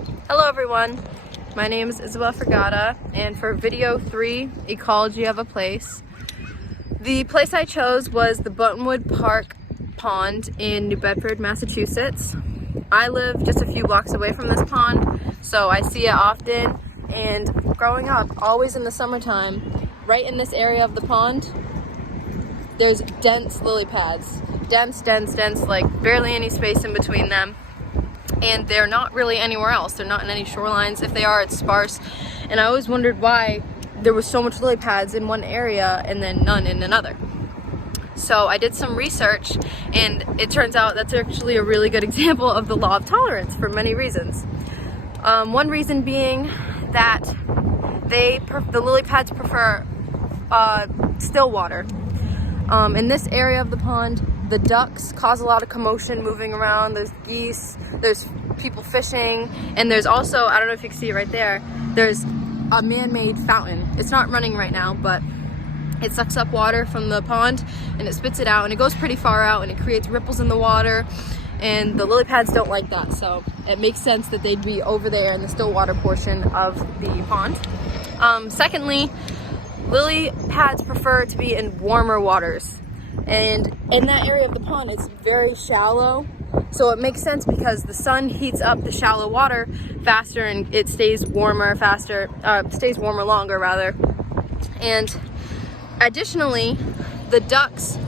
Hello everyone, my name is Isabel Fragata, and for video 3, Ecology of a Place, the place I chose was the Buttonwood Park Pond in New Bedford, Massachusetts. I live just a few blocks away from this pond, so I see it often, and growing up, always in the summertime, right in this area of the pond, there's dense lily pads. Dense, like barely any space in between them. And they're not really anywhere else. They're not in any shorelines. If they are, it's sparse. And I always wondered why there was so much lily pads in one area and then none in another. So I did some research, and it turns out that's actually a really good example of the law of tolerance for many reasons. One reason being that the lily pads prefer still water. In this area of the pond, the ducks cause a lot of commotion moving around. There's geese, there's people fishing, and there's also, I don't know if you can see it right there, there's a man-made fountain. It's not running right now, but it sucks up water from the pond and it spits it out, and it goes pretty far out and it creates ripples in the water, and the lily pads don't like that, so it makes sense that they'd be over there in the still water portion of the pond. Secondly, lily pads prefer to be in warmer waters. And in that area of the pond, it's very shallow, so it makes sense because the sun heats up the shallow water faster and it stays warmer longer rather. And additionally, the ducks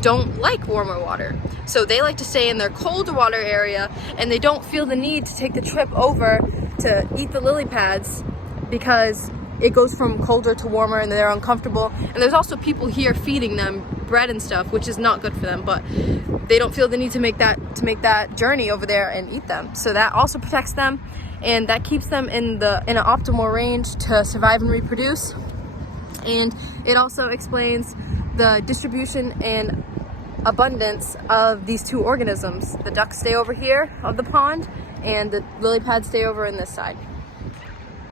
don't like warmer water, so they like to stay in their colder water area, and they don't feel the need to take the trip over to eat the lily pads because it goes from colder to warmer and they're uncomfortable. And there's also people here feeding them bread and stuff, which is not good for them, but they don't feel the need to make that journey over there and eat them. So that also protects them, and that keeps them in an optimal range to survive and reproduce. And it also explains the distribution and abundance of these two organisms. The ducks stay over here of the pond, and the lily pads stay over in this side.